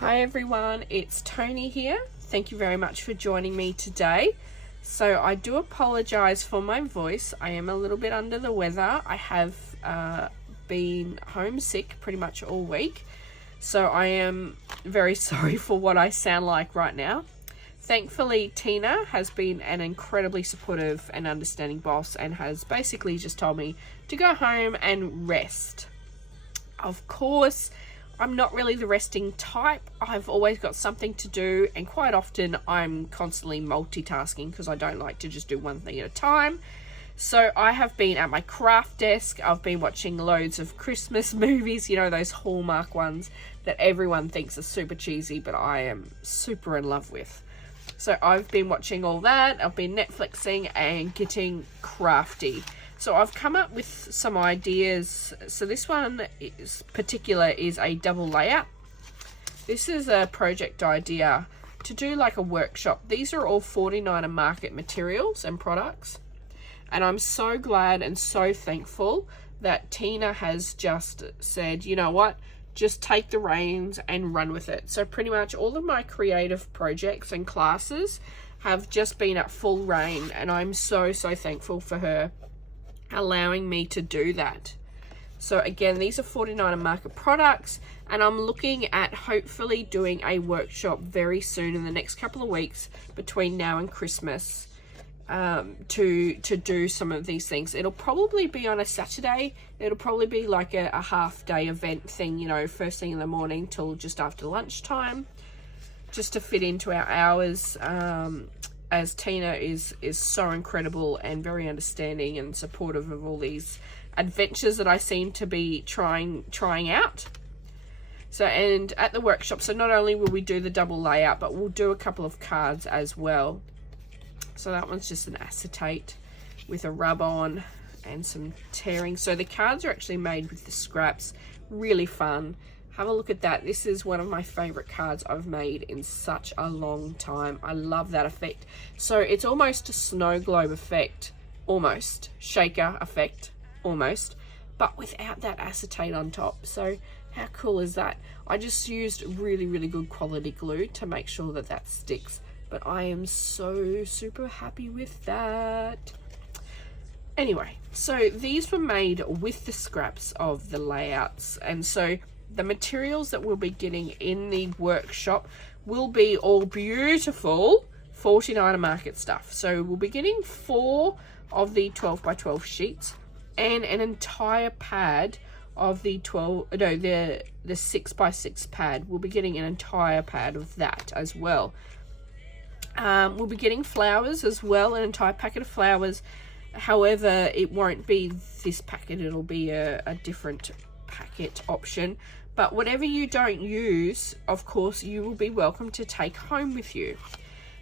Hi everyone, it's Toni here. Thank you very much for joining me today. So I do apologize for my voice. I am a little bit under the weather. I have been homesick pretty much all week. So I am very sorry for what I sound like right now. Thankfully, Tina has been an incredibly supportive and understanding boss and has basically just told me to go home and rest. Of course, I'm not really the resting type. I've always got something to do, and quite often I'm constantly multitasking because I don't like to just do one thing at a time. So I have been at my craft desk. I've been watching loads of Christmas movies, you know, those Hallmark ones that everyone thinks are super cheesy, but I am super in love with. So I've been watching all that. I've been Netflixing and getting crafty. So I've come up with some ideas. So this one is a double layout. This is a project idea to do like a workshop. These are all 49er market materials and products. And I'm so glad and so thankful that Tina has just said, you know what, just take the reins and run with it. So pretty much all of my creative projects and classes have just been at full rein, and I'm so thankful for her allowing me to do that. So again, these are 49er market products, and I'm looking at hopefully doing a workshop very soon in the next couple of weeks between now and Christmas to do some of these things. It'll probably be on a Saturday. It'll probably be like a half day event thing, you know, first thing in the morning till just after lunchtime, just to fit into our hours. As Tina is so incredible and very understanding and supportive of all these adventures that I seem to be trying out. So, and at the workshop, so not only will we do the double layout, but we'll do a couple of cards as well. So that one's just an acetate with a rub on and some tearing. So the cards are actually made with the scraps. Really fun. Have a look at that. This is one of my favorite cards I've made in such a long time. I love that effect. So it's almost a snow globe effect, almost shaker effect, almost, but without that acetate on top. So how cool is that? I just used really good quality glue to make sure that that sticks, but I am so super happy with that. Anyway, so these were made with the scraps of the layouts, and so the materials that we'll be getting in the workshop will be all beautiful 49er market stuff. So we'll be getting 4 of the 12 by 12 sheets and an entire pad of the 6 by 6 pad. We'll be getting an entire pad of that as well. We'll be getting flowers as well, an entire packet of flowers. However, it won't be this packet, it'll be a different packet option. But whatever you don't use, of course, you will be welcome to take home with you.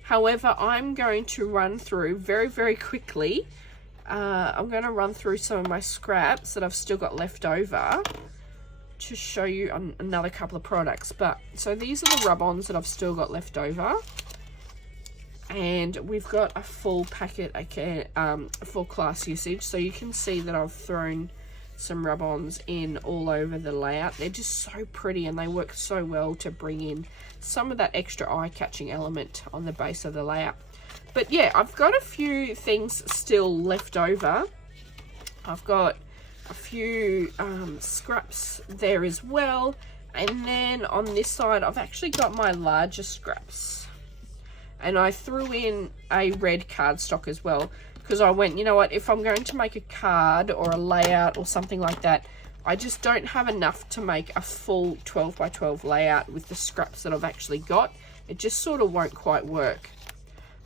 However, I'm going to run through very quickly. I'm going to run through some of my scraps that I've still got left over to show you another couple of products. But so these are the rub-ons that I've still got left over. And we've got a full packet, full class usage. So you can see that I've thrown some rub-ons in all over the layout. They're just so pretty and they work so well to bring in some of that extra eye-catching element on the base of the layout. But yeah, I've got a few things still left over. I've got a few scraps there as well, and then on this side I've actually got my larger scraps, and I threw in a red cardstock as well, because I went, you know what, if I'm going to make a card or a layout or something like that, I just don't have enough to make a full 12 by 12 layout with the scraps that I've actually got. It just sort of won't quite work.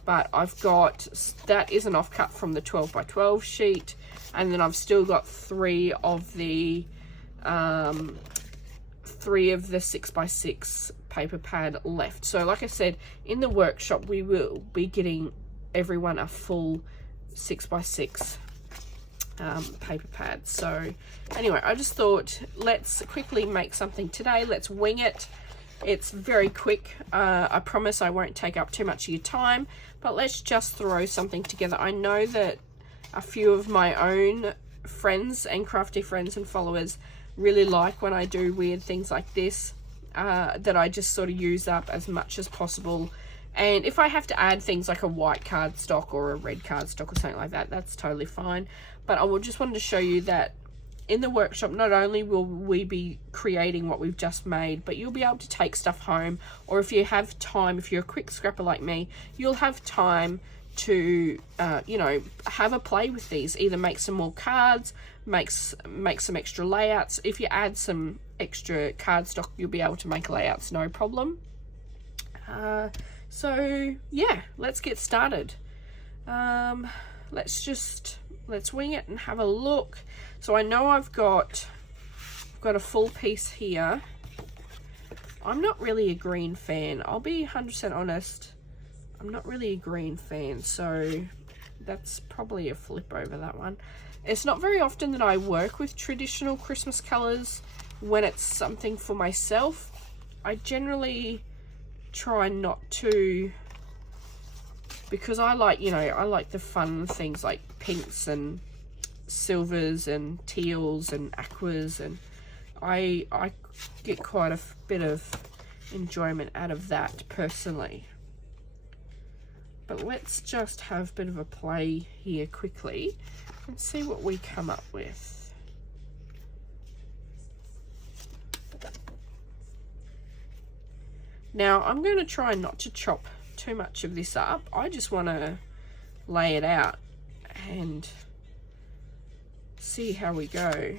But I've got, that is an offcut from the 12 by 12 sheet, and then I've still got 3 of the 6 by 6 paper pad left. So like I said, in the workshop we will be getting everyone a full 6 by 6 paper pad. So anyway, I just thought let's quickly make something today. Let's wing it. It's very quick. I promise I won't take up too much of your time, but let's just throw something together. I know that a few of my own friends and crafty friends and followers really like when I do weird things like this. that I just sort of use up as much as possible. And if I have to add things like a white cardstock or a red cardstock or something like that, that's totally fine. But I just wanted to show you that in the workshop, not only will we be creating what we've just made, but you'll be able to take stuff home, or if you have time, if you're a quick scrapper like me, you'll have time to you know, have a play with these. Either make some more cards, make some extra layouts. If you add some extra cardstock, you'll be able to make layouts no problem. So yeah, let's get started. Let's wing it and have a look. So I know I've got a full piece here. I'm not really a green fan. I'll be 100% honest. I'm not really a green fan, so that's probably a flip over that one. It's not very often that I work with traditional Christmas colors when it's something for myself. I generally try not to, because I like, you know, I like the fun things like pinks and silvers and teals and aquas, and I get quite a bit of enjoyment out of that personally. But let's just have a bit of a play here quickly and see what we come up with. Now I'm going to try not to chop too much of this up. I just want to lay it out and see how we go.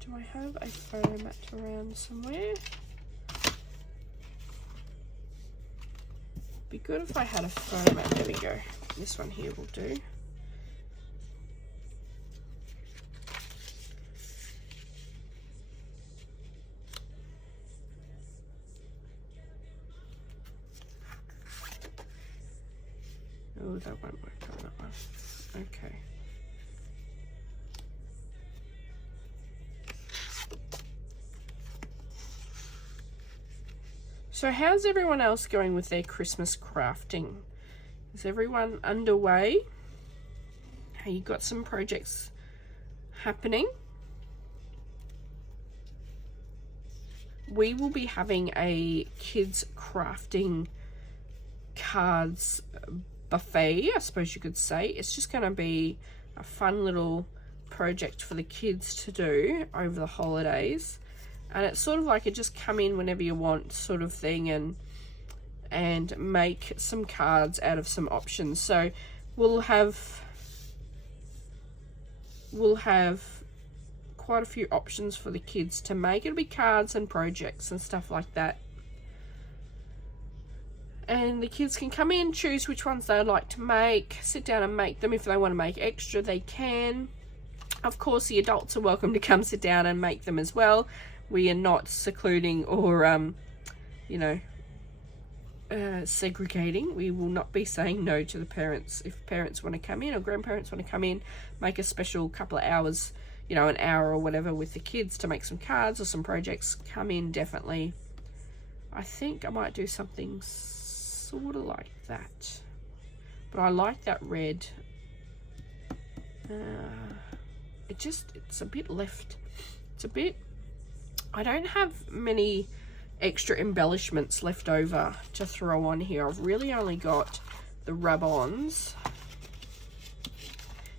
Do I have a photo mat around somewhere? Be good if I had a photo mat. There we go. This one here will do. Oh, that won't work on that one. Okay. So how's everyone else going with their Christmas crafting? Is everyone underway? Hey, you got some projects happening? We will be having a kids crafting cards buffet, I suppose you could say. It's just going to be a fun little project for the kids to do over the holidays. And it's sort of like a just come in whenever you want sort of thing, and make some cards out of some options. So we'll have quite a few options for the kids to make. It'll be cards and projects and stuff like that. And the kids can come in, choose which ones they'd like to make, sit down and make them. If they want to make extra, they can. Of course, the adults are welcome to come sit down and make them as well. We are not secluding or, you know, segregating. We will not be saying no to the parents. If parents want to come in or grandparents want to come in, make a special couple of hours, you know, an hour or whatever with the kids to make some cards or some projects, come in definitely. I think I might do something sort of like that. But I like that red. It's a bit left. It's a bit... I don't have many extra embellishments left over to throw on here. I've really only got the rub-ons.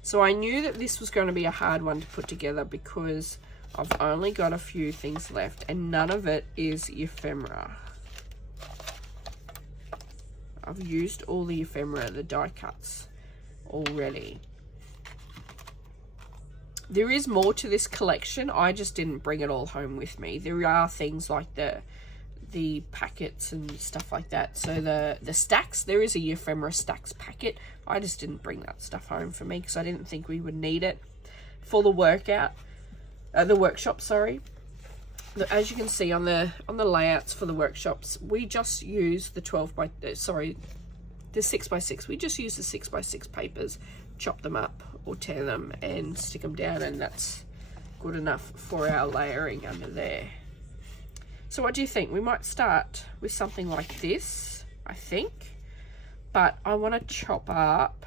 So I knew that this was going to be a hard one to put together because I've only got a few things left and none of it is ephemera. I've used all the ephemera, the die cuts already. There is more to this collection. I just didn't bring it all home with me. There are things like the packets and stuff like that. So the stacks, there is a ephemera stacks packet. I just didn't bring that stuff home for me because I didn't think we would need it for the workshop, sorry. As you can see on the layouts for the workshops, we just use the 6x6. We just use the 6x6 papers, chop them up or tear them and stick them down, and that's good enough for our layering under there. So what do you think? We might start with something like this, I think, but I want to chop up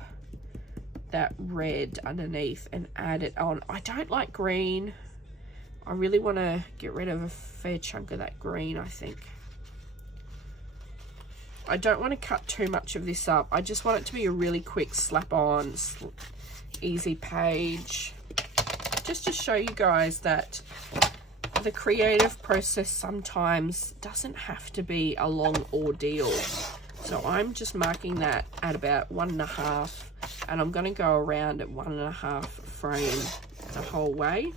that red underneath and add it on. I don't like green. I really want to get rid of a fair chunk of that green, I think. I don't want to cut too much of this up. I just want it to be a really quick slap on, easy page. Just to show you guys that the creative process sometimes doesn't have to be a long ordeal. So I'm just marking that at about 1.5, and I'm going to go around at 1.5 frame the whole way.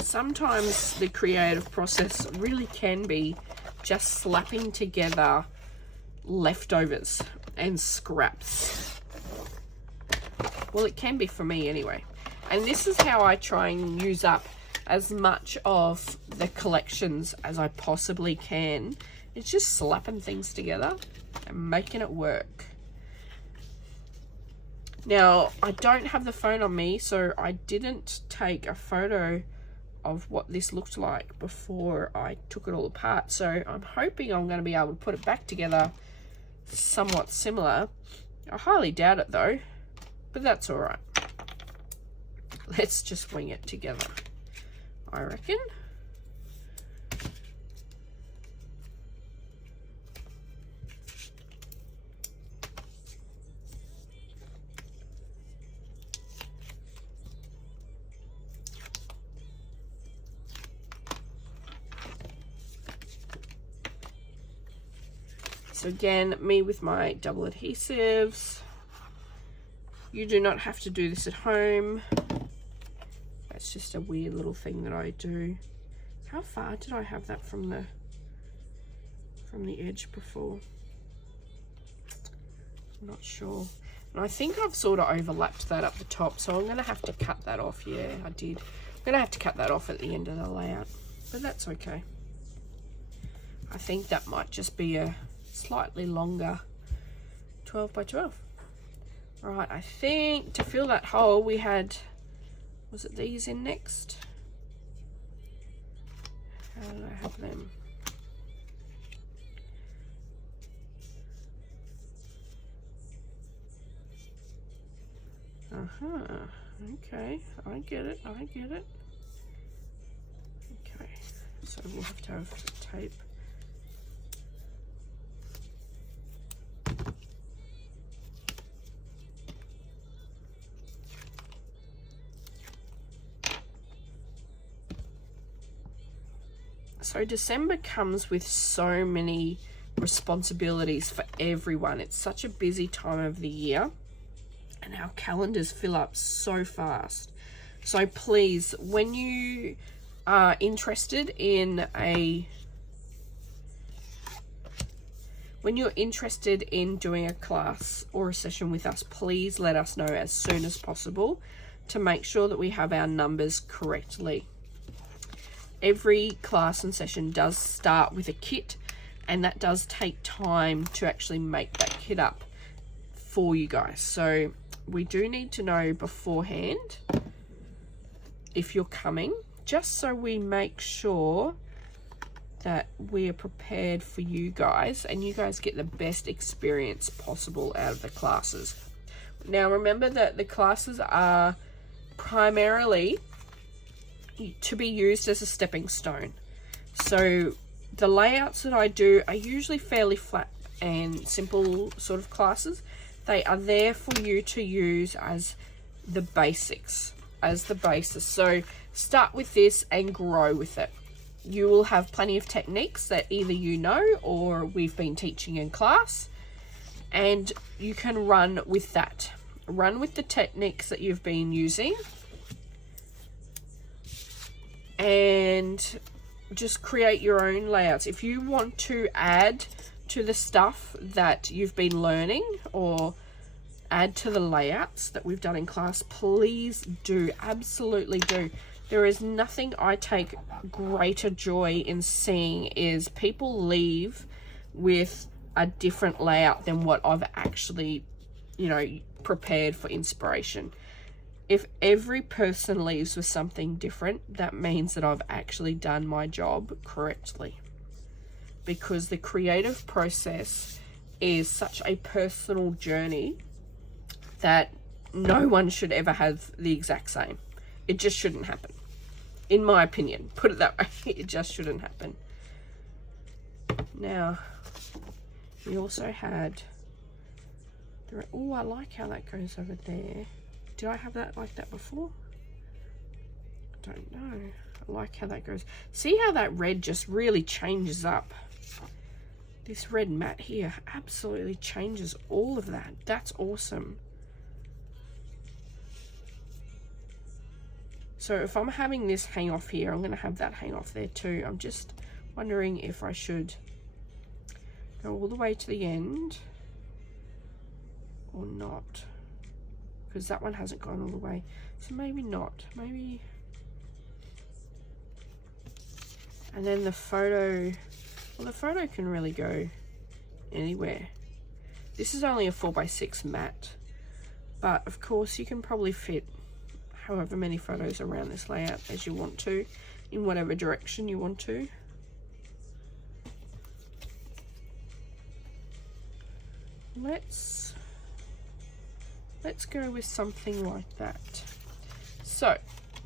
Sometimes the creative process really can be just slapping together leftovers and scraps. Well, it can be for me anyway. And this is how I try and use up as much of the collections as I possibly can. It's just slapping things together and making it work. Now, I don't have the phone on me, so I didn't take a photo of what this looked like before I took it all apart. So I'm hoping I'm going to be able to put it back together somewhat similar. I highly doubt it though, but that's all right. Let's just wing it together, I reckon. So again, me with my double adhesives. You do not have to do this at home. That's just a weird little thing that I do. How far did I have that from the edge before? I'm not sure. And I think I've sort of overlapped that up the top, so I'm going to have to cut that off. Yeah, I did. I'm going to have to cut that off at the end of the layout, but that's okay. I think that might just be a slightly longer 12 by 12. Right, I think to fill that hole we had, was it these in next? How did I have them? Okay, I get it, I get it. Okay, so we'll have to have tape. So December comes with so many responsibilities for everyone. It's such a busy time of the year and our calendars fill up so fast. So please, when you are interested in doing a class or a session with us, please let us know as soon as possible to make sure that we have our numbers correctly. Every class and session does start with a kit, and that does take time to actually make that kit up for you guys. So we do need to know beforehand if you're coming, just so we make sure that we are prepared for you guys and you guys get the best experience possible out of the classes. Now remember that the classes are primarily to be used as a stepping stone. So the layouts that I do are usually fairly flat and simple sort of classes. They are there for you to use as the basics, as the basis. So start with this and grow with it. You will have plenty of techniques that either you know or we've been teaching in class, and you can run with that. Run with the techniques that you've been using and just create your own layouts. If you want to add to the stuff that you've been learning or add to the layouts that we've done in class, please do, absolutely do. There is nothing I take greater joy in seeing is people leave with a different layout than what I've actually, prepared for inspiration. If every person leaves with something different, that means that I've actually done my job correctly. Because the creative process is such a personal journey that no one should ever have the exact same. It just shouldn't happen. In my opinion, put it that way. It just shouldn't happen. Now, we also had... Oh, I like how that goes over there. Did I have that like that before? I don't know. I like how that goes. See how that red just really changes up? This red mat here absolutely changes all of that. That's awesome. So if I'm having this hang off here, I'm going to have that hang off there too. I'm just wondering if I should go all the way to the end or not, because that one hasn't gone all the way. So maybe not. Maybe. And then the photo, well, the photo can really go anywhere. This is only a 4x6 mat, but of course you can probably fit however many photos around this layout as you want to, in whatever direction you want to. Let's go with something like that. So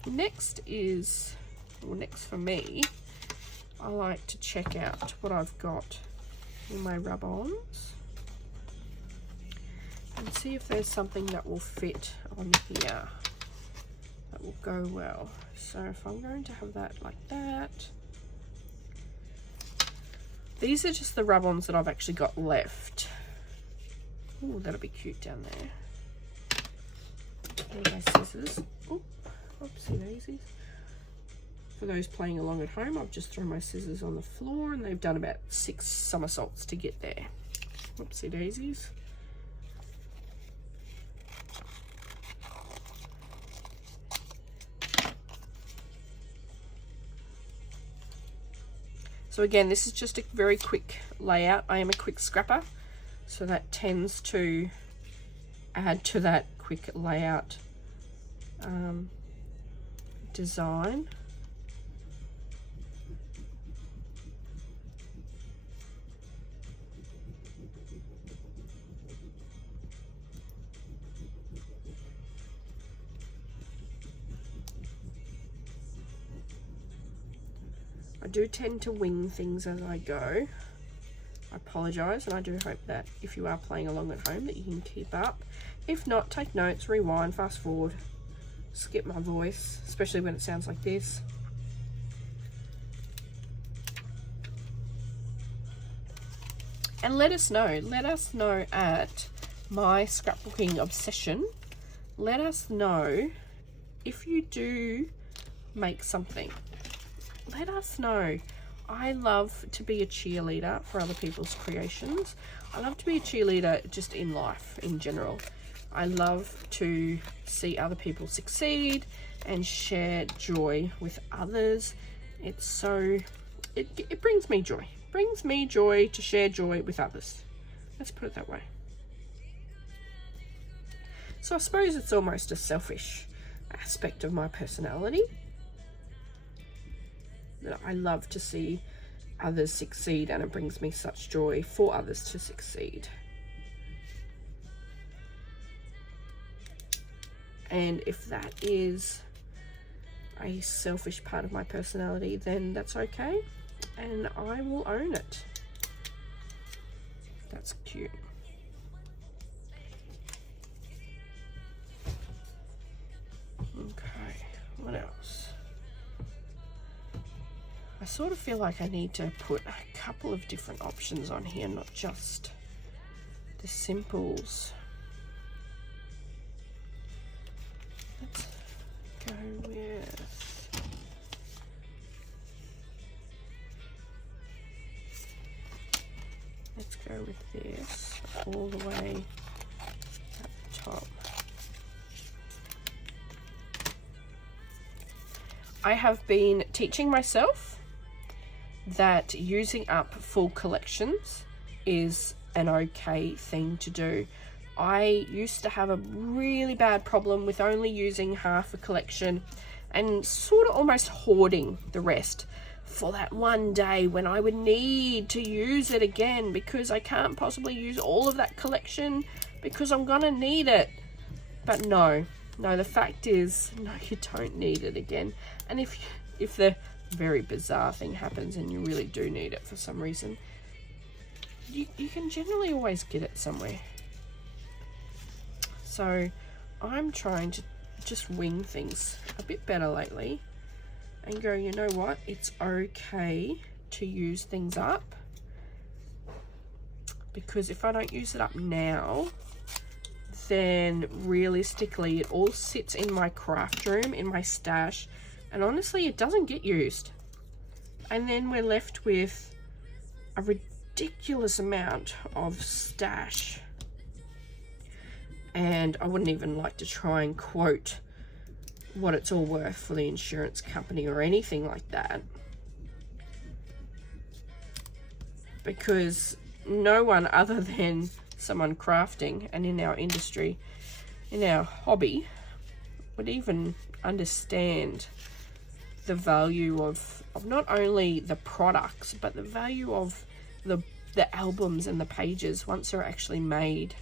next is, well, next for me, I like to check out what I've got in my rub-ons and see if there's something that will fit on here that will go well. So if I'm going to have that like that, these are just the rub-ons that I've actually got left. Oh, that'll be cute down there. There's my scissors. Oh, oopsie daisies. For those playing along at home, I've just thrown my scissors on the floor and they've done about 6 somersaults to get there. Oopsie daisies. So again, this is just a very quick layout. I am a quick scrapper, so that tends to add to that quick layout design. I do tend to wing things as I go. I apologise, and I do hope that if you are playing along at home that you can keep up. If not, take notes, rewind, fast forward, skip my voice, especially when it sounds like this. And let us know at my Scrapbooking Obsession, let us know if you do make something. Let us know. I love to be a cheerleader for other people's creations. I love to be a cheerleader just in life in general. I love to see other people succeed and share joy with others. It's so, it brings me joy. It brings me joy to share joy with others. Let's put it that way. So I suppose it's almost a selfish aspect of my personality. I love to see others succeed, and it brings me such joy for others to succeed. And if that is a selfish part of my personality, then that's okay, and I will own it. That's cute. Okay, what else? I sort of feel like I need to put a couple of different options on here, not just the simples. Let's go with... Let's go with this all the way at the top. I have been teaching myself that using up full collections is an okay thing to do. I used to have a really bad problem with only using half a collection and sort of almost hoarding the rest for that one day when I would need to use it again, because I can't possibly use all of that collection because I'm gonna need it But no, the fact is, no, you don't need it again. And if the very bizarre thing happens and you really do need it for some reason, you can generally always get it somewhere. So I'm trying to just wing things a bit better lately and go, you know what, it's okay to use things up, because if I don't use it up now, then realistically it all sits in my craft room, in my stash, and honestly it doesn't get used, and then we're left with a ridiculous amount of stash. And I wouldn't even like to try and quote what it's all worth for the insurance company or anything like that, because no one other than someone crafting and in our industry, in our hobby, would even understand the value of not only the products, but the value of the albums and the pages once they're actually made.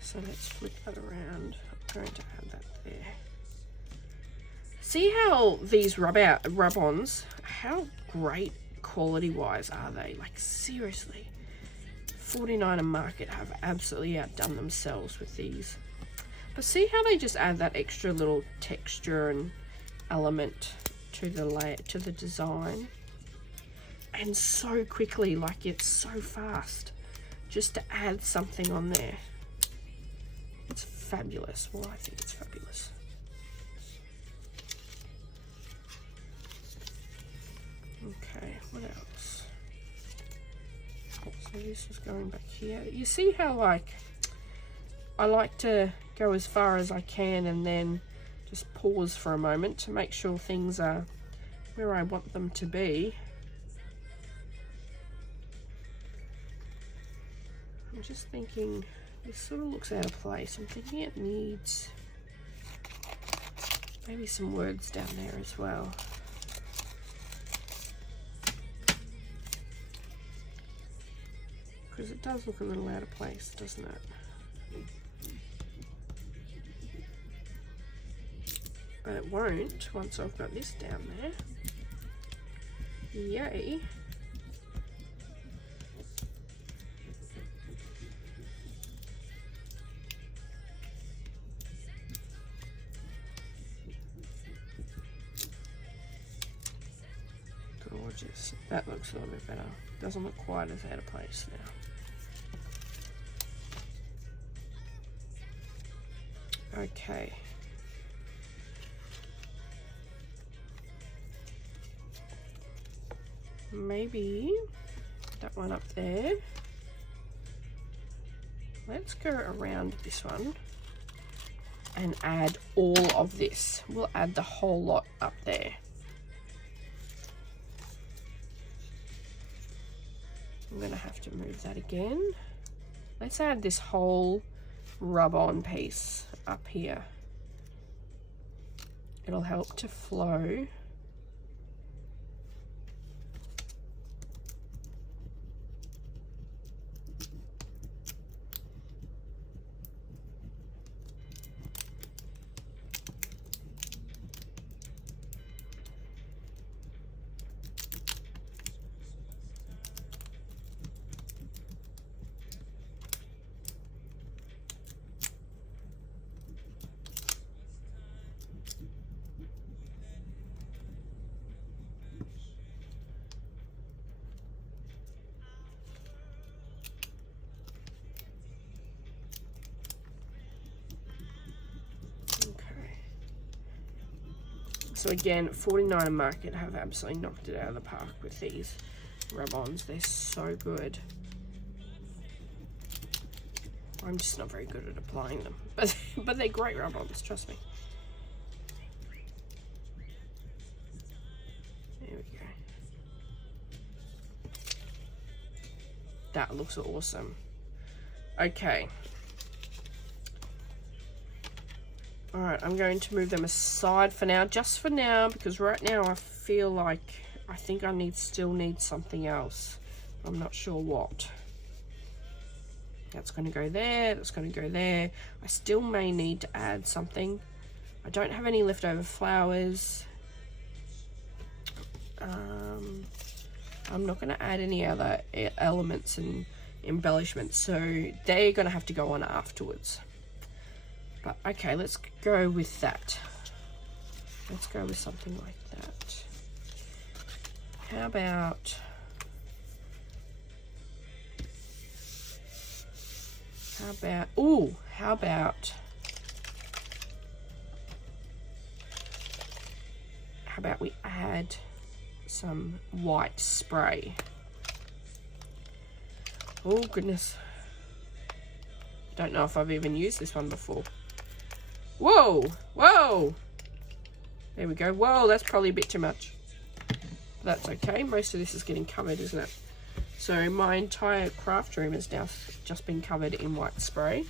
So let's flip that around. I'm going to add that there. See how these rub-ons, how great quality-wise are they? Like, seriously. 49 and Market have absolutely outdone themselves with these. But see how they just add that extra little texture and element to the design, and so quickly, like it's so fast just to add something on there. It's fabulous. Well, I think it's fabulous. Okay, what else? So this is going back here. You see how, like, I like to go as far as I can and then just pause for a moment to make sure things are where I want them to be. I'm just thinking, this sort of looks out of place. I'm thinking it needs maybe some words down there as well. Because it does look a little out of place, doesn't it? But it won't once I've got this down there. Yay. Gorgeous. That looks a little bit better. Doesn't look quite as out of place now. Okay. Maybe that one up there. Let's go around this one and add all of this. We'll add the whole lot up there. I'm gonna have to move that again. Let's add this whole rub-on piece up here. It'll help to flow. So again, 49 and Market have absolutely knocked it out of the park with these rub-ons. They're so good. I'm just not very good at applying them, but they're great rub-ons, trust me. There we go. That looks awesome. Okay. Alright, I'm going to move them aside for now, just for now, because right now I feel like I think I still need something else. I'm not sure what. That's going to go there. That's going to go there. I still may need to add something. I don't have any leftover flowers. I'm not going to add any other elements and embellishments, so they're going to have to go on afterwards. But okay, let's go with that. Let's go with something like that. How about we add some white spray? Oh goodness, don't know if I've even used this one before. Whoa, whoa, there we go. Whoa, that's probably a bit too much. That's okay, most of this is getting covered, isn't it? So my entire craft room has now just been covered in white spray.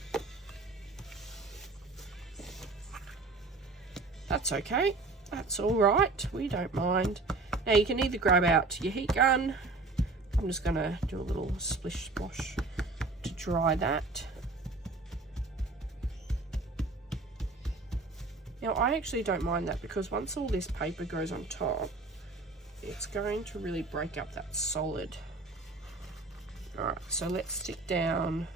That's okay, that's all right, we don't mind. Now you can either grab out your heat gun. I'm just gonna do a little splish splosh to dry that. Now I actually don't mind that, because once all this paper goes on top, it's going to really break up that solid. Alright, so let's stick down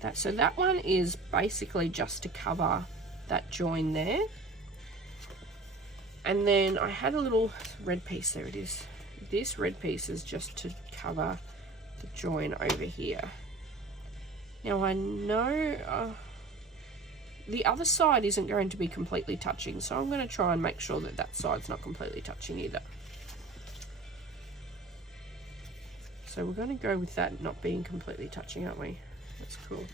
that. So that one is basically just to cover that join there. And then I had a little red piece, there it is. This red piece is just to cover the join over here. Now I know the other side isn't going to be completely touching, so I'm going to try and make sure that that side's not completely touching either. So we're going to go with that not being completely touching, aren't we? That's cool.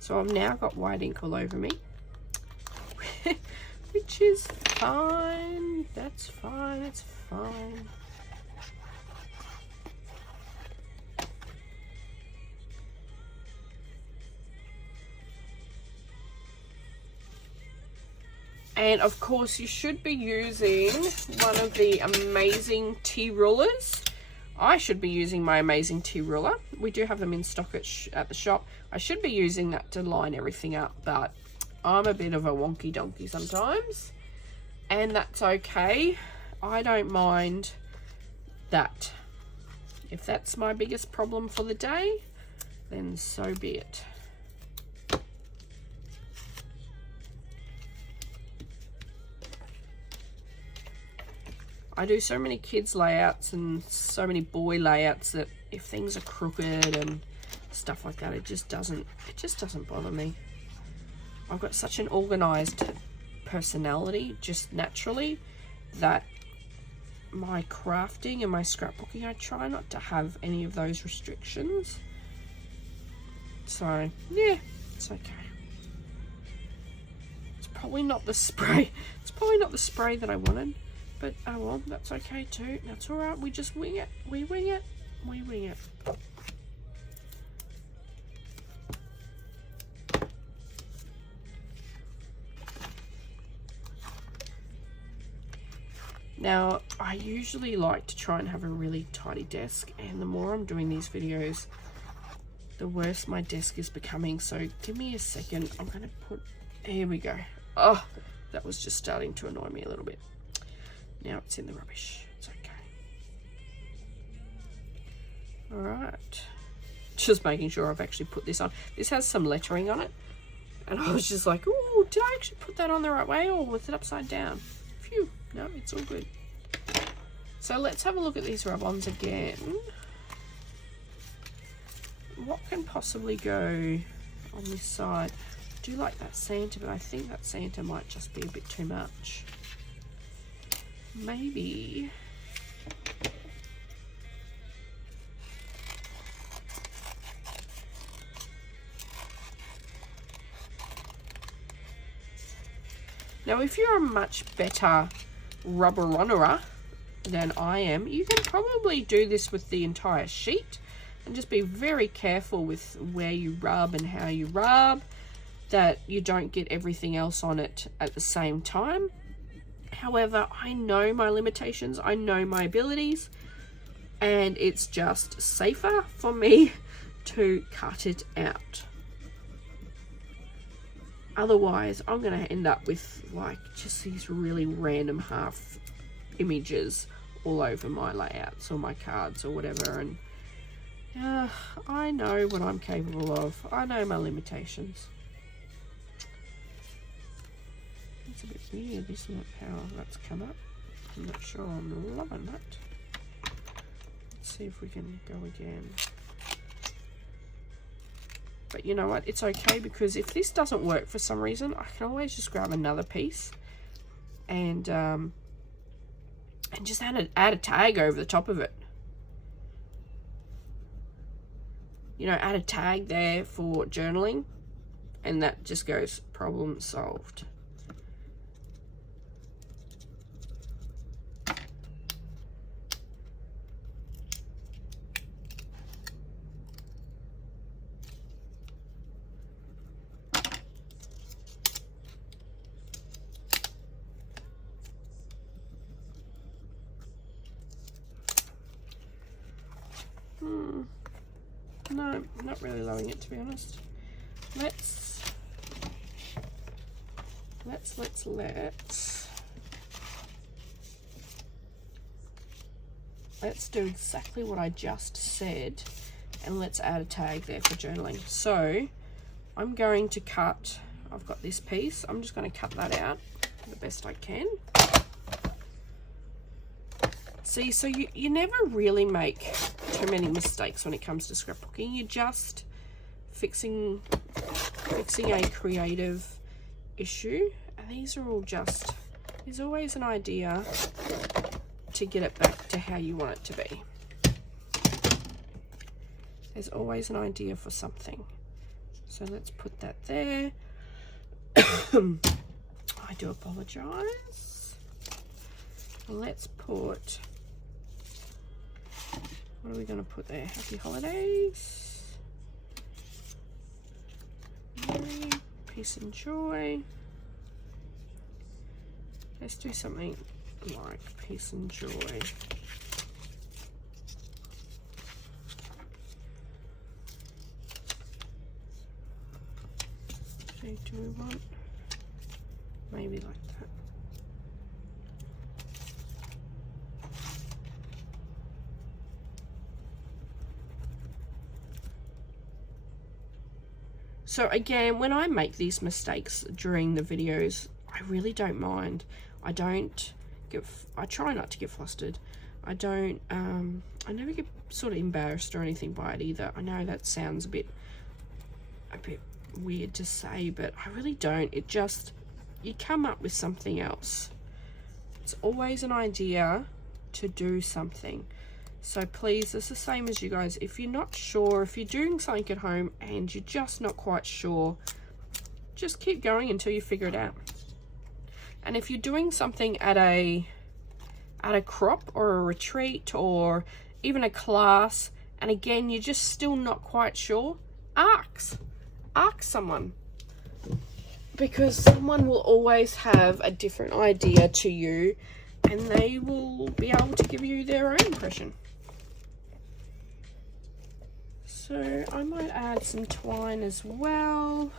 So I've now got white ink all over me, which is fine. That's fine, it's fine. And of course you should be using one of the amazing tea rulers. I should be using my amazing tea ruler. We do have them in stock at the shop. I should be using that to line everything up, but I'm a bit of a wonky donkey sometimes, and that's okay. I don't mind that. If that's my biggest problem for the day, then so be it. I do so many kids layouts and so many boy layouts that if things are crooked and stuff like that, it just doesn't bother me. I've got such an organized personality just naturally that my crafting and my scrapbooking, I try not to have any of those restrictions. So yeah, it's okay. It's probably not the spray. It's probably not the spray that I wanted. But oh well, that's okay too. That's all right. We just wing it. We wing it. We wing it. Now, I usually like to try and have a really tidy desk, and the more I'm doing these videos, the worse my desk is becoming. So give me a second. I'm going to put, here we go. Oh, that was just starting to annoy me a little bit. Now it's in the rubbish. It's okay. All right. Just making sure I've actually put this on. This has some lettering on it. And I was just like, ooh, did I actually put that on the right way, or was it upside down? Phew. No, it's all good. So let's have a look at these rub-ons again. What can possibly go on this side? I do like that Santa, but I think that Santa might just be a bit too much. Maybe Now, if you're a much better rubber-runnerer than I am, you can probably do this with the entire sheet and just be very careful with where you rub and how you rub, that you don't get everything else on it at the same time. However, I know my limitations, I know my abilities, and it's just safer for me to cut it out. Otherwise, I'm going to end up with like just these really random half images all over my layouts or my cards or whatever. And I know what I'm capable of. I know my limitations. It's a bit weird, isn't it, how that's come up? I'm not sure I'm loving that. Let's see if we can go again. But you know what, it's okay, because if this doesn't work for some reason, I can always just grab another piece and just add a tag over the top of it. You know, add a tag there for journaling, and that just goes problem solved. No, not really loving it, to be honest. Let's do exactly what I just said, and let's add a tag there for journaling. So I'm going to cut, I've got this piece, I'm just going to cut that out the best I can. See, so you never really make too many mistakes when it comes to scrapbooking. You're just fixing a creative issue, and these are all just, there's always an idea to get it back to how you want it to be. There's always an idea for something. So let's put that there. I do apologize. Let's put, what are we going to put there? Happy holidays. Merry, peace and joy. Let's do something like peace and joy. So do we want maybe like that? So again, when I make these mistakes during the videos, I really don't mind. I try not to get flustered. I never get sort of embarrassed or anything by it either. I know that sounds a bit weird to say, but I really don't. It just, you come up with something else. It's always an idea to do something. So please, it's the same as you guys. If you're not sure, if you're doing something at home and you're just not quite sure, just keep going until you figure it out. And if you're doing something at a crop or a retreat or even a class, and again, you're just still not quite sure, ask someone. Because someone will always have a different idea to you, and they will be able to give you their own impression. So I might add some twine as well.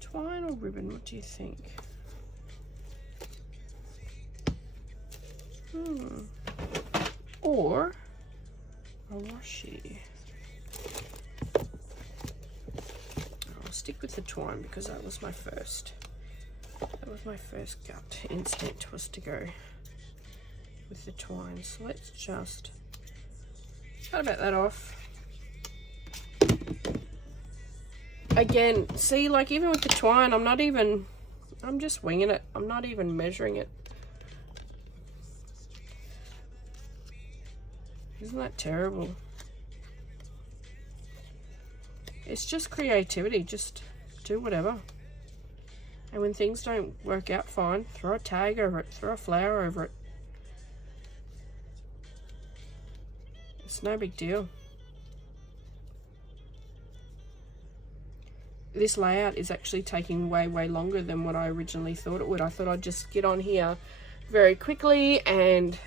Twine or ribbon, what do you think? Or a washi. I'll stick with the twine because that was my first gut instinct, was to go with the twine. So let's just cut about that off. Again, see, like even with the twine, I'm just winging it. I'm not even measuring it. Isn't that terrible? it's just creativity. Just do whatever. And when things don't work out fine, throw a tag over it, throw a flower over it. It's no big deal. This layout is actually taking way longer than what I originally thought it would. I thought I'd just get on here very quickly and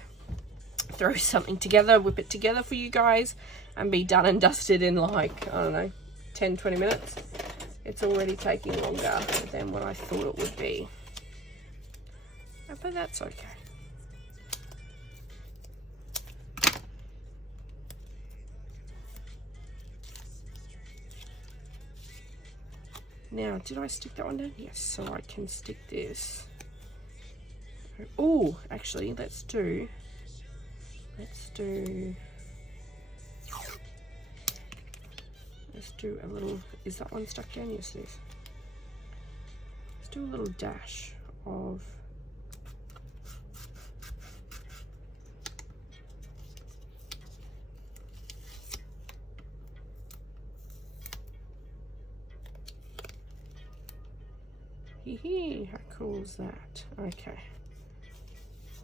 throw something together, whip it together for you guys, and be done and dusted in like, I don't know, 10-20 minutes. It's already taking longer than what I thought it would be, but that's okay. Now, did I stick that one down? Yes, so I can stick this. Oh, actually, let's do a little, is that one stuck down? Yes, it is. Let's do a little dash of how cool is that? Okay,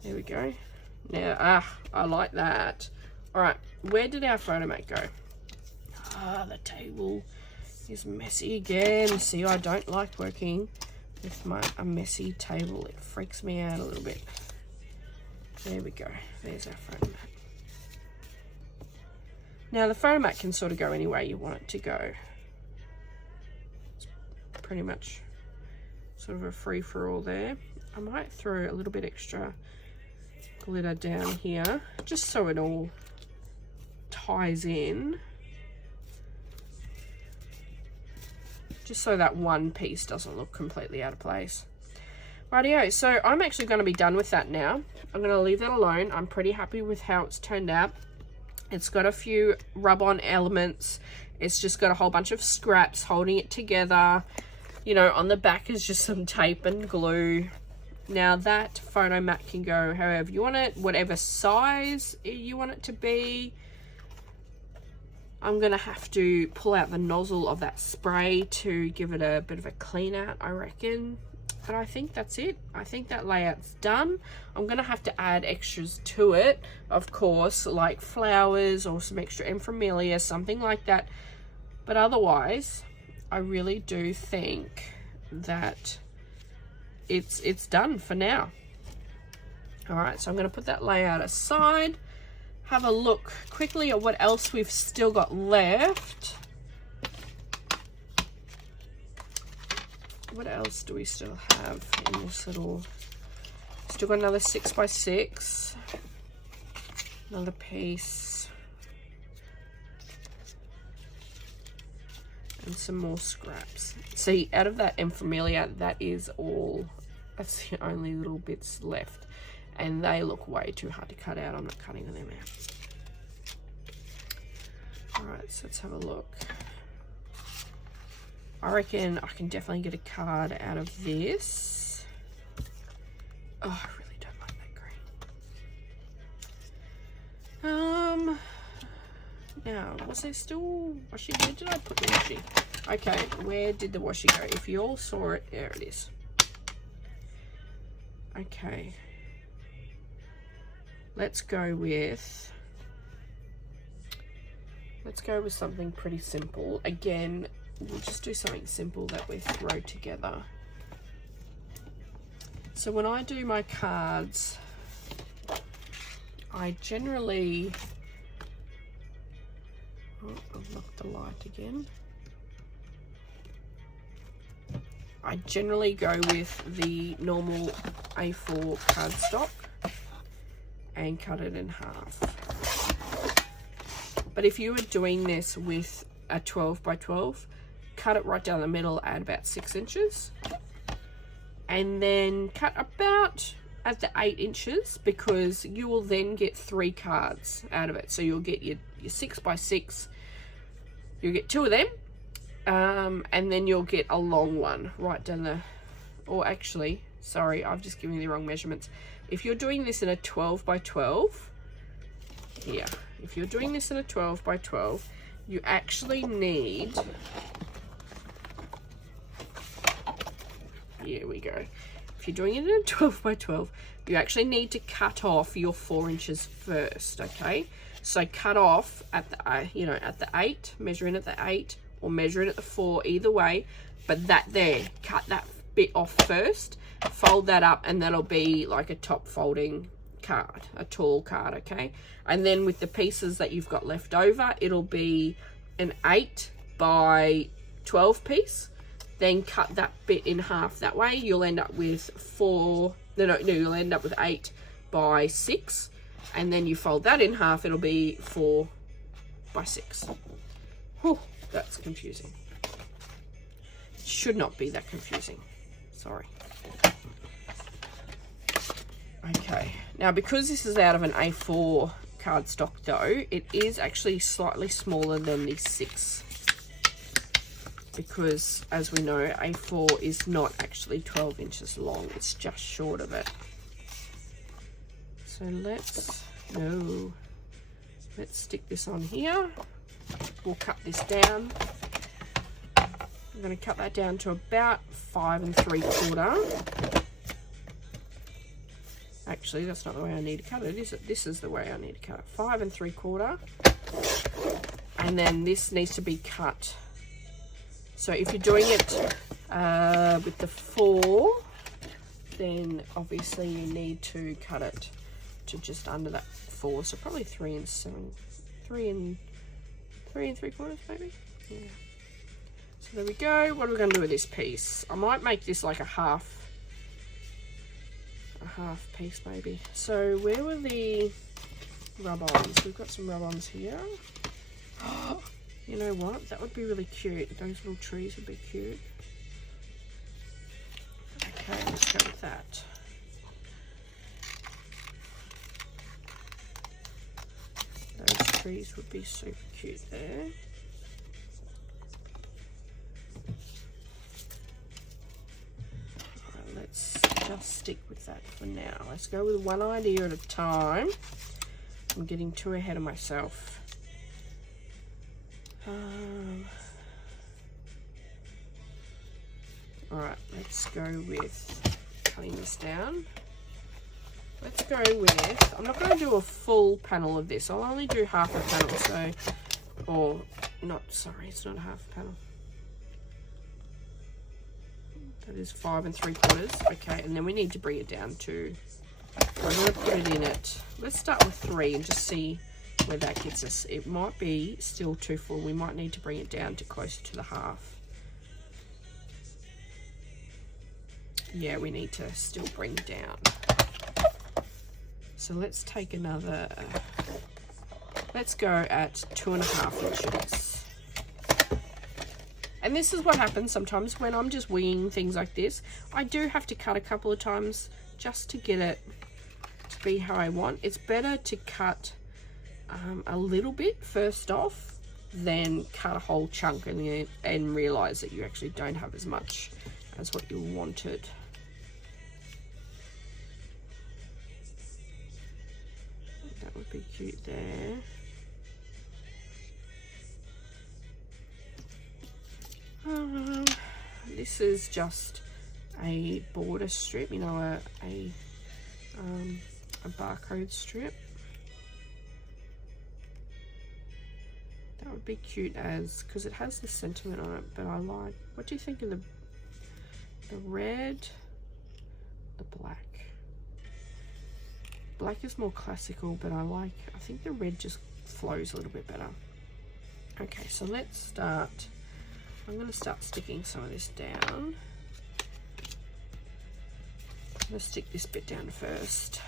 there we go. Now, I like that. All right, where did our photo mat go? The table is messy again. See, I don't like working with a messy table. It freaks me out a little bit. There we go. There's our photo mat. Now, the photo mat can sort of go any way you want it to go. It's pretty much sort of a free-for-all there. I might throw a little bit extra glitter down here, just so it all ties in. Just so that one piece doesn't look completely out of place. Rightio, so I'm actually going to be done with that now. I'm going to leave that alone. I'm pretty happy with how it's turned out. It's got a few rub-on elements. It's just got a whole bunch of scraps holding it together. You know, on the back is just some tape and glue. Now that photo mat can go however you want it, whatever size you want it to be. I'm gonna have to pull out the nozzle of that spray to give it a bit of a clean out, I reckon. But I think that's it. I think that layout's done. I'm gonna have to add extras to it, of course, like flowers or some extra emphremia, something like that. But otherwise, I really do think that it's done for now. All right, so I'm going to put that layout aside, have a look quickly at what else we've still got left. What else do we still have in this little, still got another 6x6, another piece, and some more scraps. See, out of that emphremia, that's the only little bits left, and they look way too hard to cut out. I'm not cutting them out. All right, so let's have a look. I reckon I can definitely get a card out of this. Oh, I really don't like that green. Now, was there still washi? Where did I put the washi? Okay, where did the washi go? If you all saw it, there it is. Okay. Let's go with something pretty simple. Again, we'll just do something simple that we throw together. So when I do my cards, I generally, I've locked the light again. I generally go with the normal A4 cardstock and cut it in half. But if you were doing this with a 12x12, cut it right down the middle at about 6 inches. And then cut about at the 8 inches, because you will then get 3 cards out of it. So you'll get your 6x6, you'll get 2 of them, and then you'll get a long one right down the, or actually, sorry, I've just given you the wrong measurements. If you're doing this in a 12x12, yeah, if you're doing this in a 12x12, you actually need, here we go. If you're doing it in a 12 by 12, you actually need to cut off your 4 inches first, okay? So cut off at the, at the 8, measure in at the 8, or measure in at the 4, either way. But that there, cut that bit off first, fold that up, and that'll be like a top folding card, a tall card, okay? And then with the pieces that you've got left over, it'll be an 8 by 12 piece. Then cut that bit in half. That way you'll end up with you'll end up with 8 by 6. And then you fold that in half, it'll be 4 by 6. Whew, that's confusing. It should not be that confusing. Sorry. Okay, now because this is out of an A4 cardstock though, it is actually slightly smaller than the 6. Because, as we know, A4 is not actually 12 inches long. It's just short of it. So let's stick this on here. We'll cut this down. I'm going to cut that down to about 5 3/4. Actually, that's not the way I need to cut it, is it? This is the way I need to cut it. 5 3/4. And then this needs to be cut. So if you're doing it with the 4, then obviously you need to cut it to just under that 4. So probably 3 and 3/4 maybe. Yeah. So there we go. What are we going to do with this piece? I might make this like a half piece maybe. So where were the rub-ons? We've got some rub-ons here. You know what? That would be really cute. Those little trees would be cute. Okay, let's go with that. Those trees would be super cute there. Alright, let's just stick with that for now. Let's go with one idea at a time. I'm getting too ahead of myself. Alright, let's go with cutting this down. Let's go with, I'm not going to do a full panel of this. I'll only do half a panel, so, or not, sorry, it's not a half a panel. That is 5 3/4. Okay, and then we need to bring it down to, I'm going to put it in at, let's start with 3 and just see where that gets us. It might be still too full. We might need to bring it down to closer to the half. Yeah, we need to still bring down. So let's take another, let's go at 2.5 inches. And this is what happens sometimes when I'm just winging things like this. I do have to cut a couple of times just to get it to be how I want. It's better to cut a little bit first off, then cut a whole chunk and realize that you actually don't have as much as what you wanted. That would be cute there. This is just a border strip, you know, a barcode strip. That would be cute as, because it has the sentiment on it, but I like, what do you think of the red, the black? Black is more classical, but I think the red just flows a little bit better. Okay, so let's start, I'm going to start sticking some of this down. I'm going to stick this bit down first.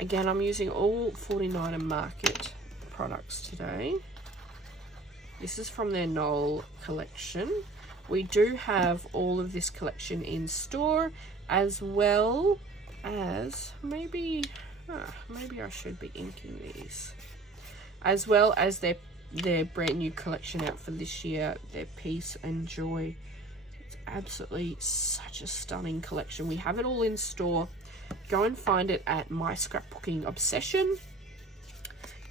Again, I'm using all 49er Market products today. This is from their NOEL collection. We do have all of this collection in store, as well as maybe I should be inking these, as well as their brand new collection out for this year, their Peace and Joy. It's absolutely such a stunning collection. We have it all in store. go and find it at My Scrapbooking Obsession.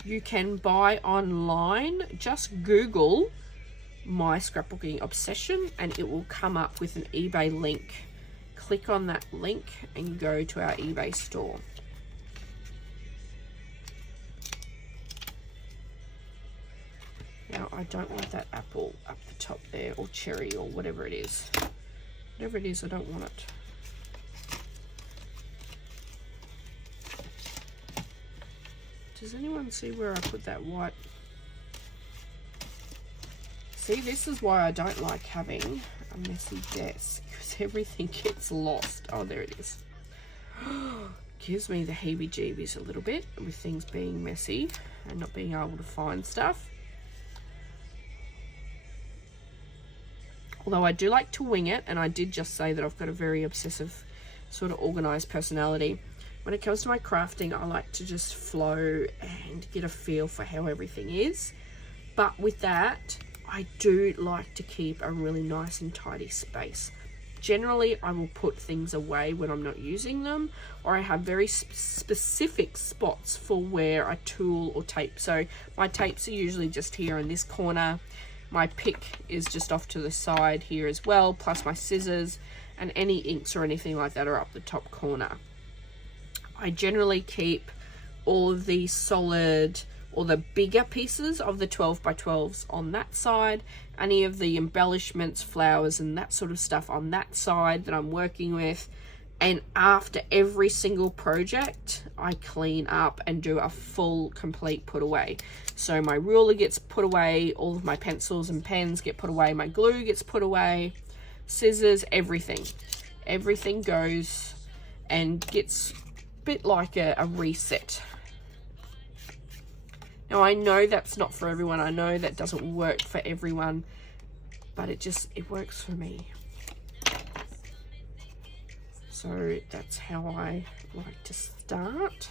You can buy online, just Google My Scrapbooking Obsession and it will come up with an eBay link. Click on that link and go to our eBay store. Now I don't want that apple up the top there, or cherry, or whatever it is. Whatever it is, I don't want it. Does anyone see where I put that white? See, this is why I don't like having a messy desk, because everything gets lost. Oh, there it is. Gives me the heebie-jeebies a little bit with things being messy and not being able to find stuff. Although I do like to wing it, and I did just say that I've got a very obsessive sort of organized personality. When it comes to my crafting, I like to just flow and get a feel for how everything is. But with that, I do like to keep a really nice and tidy space. Generally, I will put things away when I'm not using them, or I have very specific spots for where I tool or tape. So my tapes are usually just here in this corner. My pick is just off to the side here as well, plus my scissors, and any inks or anything like that are up the top corner. I generally keep all of the solid or the bigger pieces of the 12 by 12s on that side, any of the embellishments, flowers and that sort of stuff on that side that I'm working with. And after every single project, I clean up and do a full complete put away. So my ruler gets put away, all of my pencils and pens get put away, my glue gets put away, scissors, everything. Everything goes and gets a bit like a reset. Now I know that's not for everyone. I know that doesn't work for everyone, but it works for me. So that's how I like to start.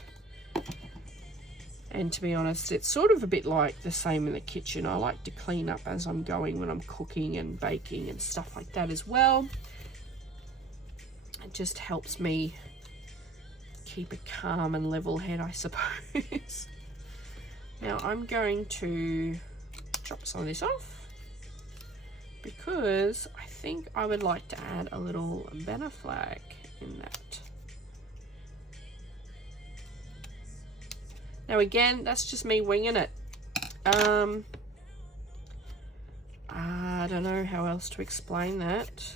And to be honest, it's sort of a bit like the same in the kitchen. I like to clean up as I'm going when I'm cooking and baking and stuff like that as well. It just helps me keep a calm and level head, I suppose. Now I'm going to drop some of this off because I think I would like to add a little banner flag in that. Now again, that's just me winging it. I don't know how else to explain that.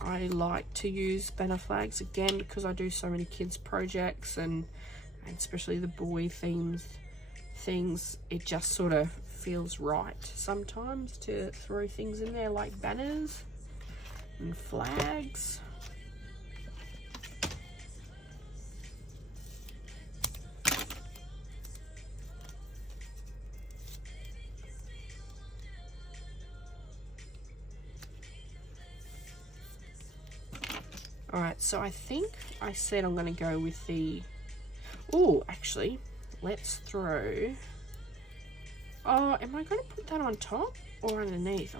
I like to use banner flags again because I do so many kids projects and especially the boy things. It just sort of feels right sometimes to throw things in there like banners and flags. All right, so I think I said I'm going to go with the, oh, actually, let's throw, oh, am I going to put that on top or underneath? I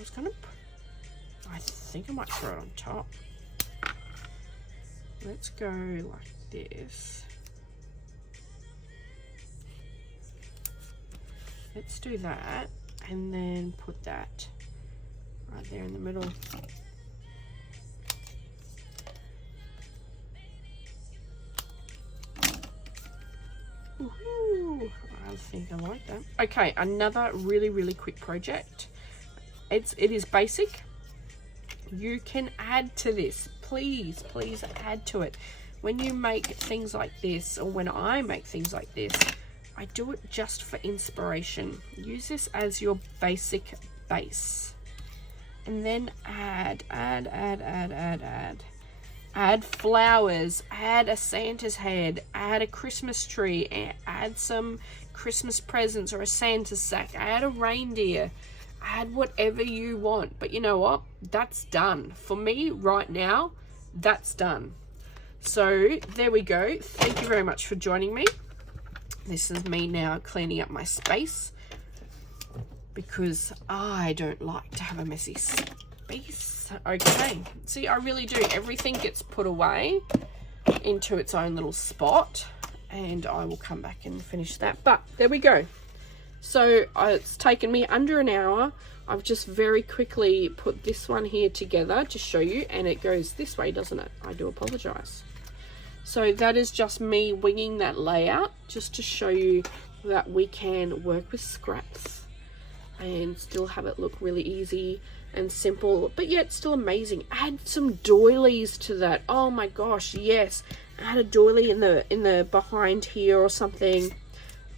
think I might throw it on top. Let's go like this. Let's do that and then put that right there in the middle. Woohoo! I think I like that. Okay, another really quick project. It is basic. You can add to this. Please add to it. When you make things like this, or when I make things like this, I do it just for inspiration. Use this as your basic base. And then add flowers, add a Santa's head, add a Christmas tree, add some Christmas presents or a Santa sack, add a reindeer, add whatever you want. But you know what? That's done. For me right now, that's done. So there we go. Thank you very much for joining me. This is me now cleaning up my space because I don't like to have a messy space. scrappies. Okay, see, I really do. Everything gets put away into its own little spot, and I will come back and finish that. But there we go. So it's taken me under an hour. I've just very quickly put this one here together to show you, and it goes this way, doesn't it? I do apologize. So that is just me winging that layout, just to show you that we can work with scraps and still have it look really easy and simple, but yet still amazing. Add some doilies to that. Oh my gosh, yes. Add a doily in the behind here or something.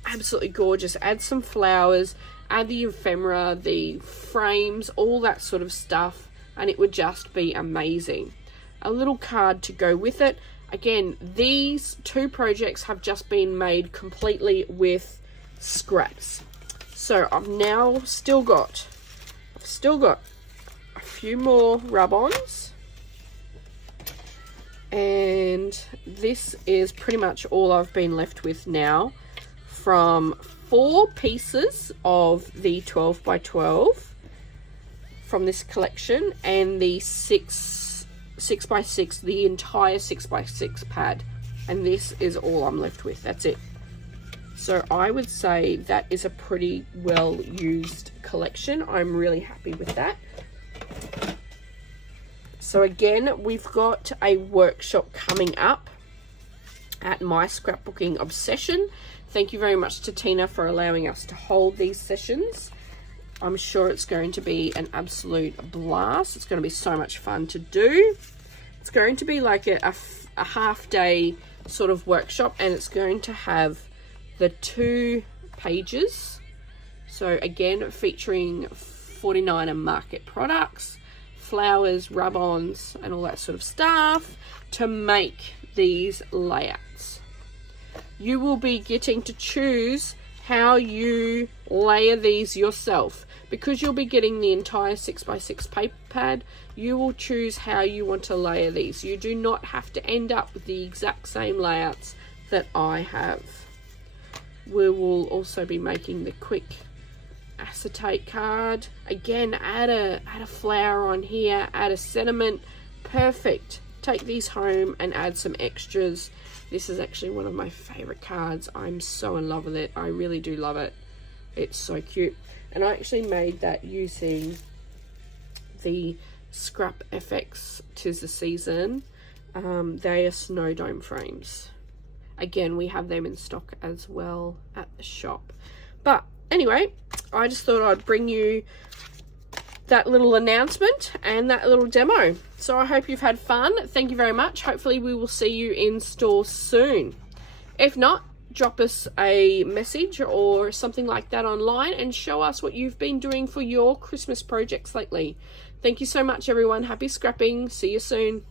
Absolutely gorgeous. Add some flowers, add the ephemera, the frames, all that sort of stuff, and it would just be amazing. A little card to go with it. Again, these two projects have just been made completely with scraps. So I've now still got a few more rub-ons, and this is pretty much all I've been left with now from 4 pieces of the 12 by 12 from this collection, and the 6 by 6, the entire 6 by 6 pad, and this is all I'm left with. That's it. So I would say that is a pretty well used collection. I'm really happy with that. So again, we've got a workshop coming up at my Scrapbooking Obsession. Thank you very much to Tina for allowing us to hold these sessions. I'm sure it's going to be an absolute blast. It's going to be so much fun to do. It's going to be like a half day sort of workshop, and it's going to have the 2 pages. So again, featuring 49er market products, flowers, rub-ons, and all that sort of stuff to make these layouts. You will be getting to choose how you layer these yourself. Because you'll be getting the entire 6 by 6 paper pad, you will choose how you want to layer these. You do not have to end up with the exact same layouts that I have. We will also be making the quick acetate card. Again, add a flower on here, add a sentiment. Perfect. Take these home and add some extras. This is actually one of my favorite cards. I'm so in love with it. I really do love it. It's so cute. And I actually made that using the Scrap FX 'Tis the Season. They are snow dome frames. Again, we have them in stock as well at the shop. But anyway, I just thought I'd bring you that little announcement and that little demo. So I hope you've had fun. Thank you very much. Hopefully we will see you in store soon. If not, drop us a message or something like that online and show us what you've been doing for your Christmas projects lately. Thank you so much, everyone. Happy scrapping. See you soon.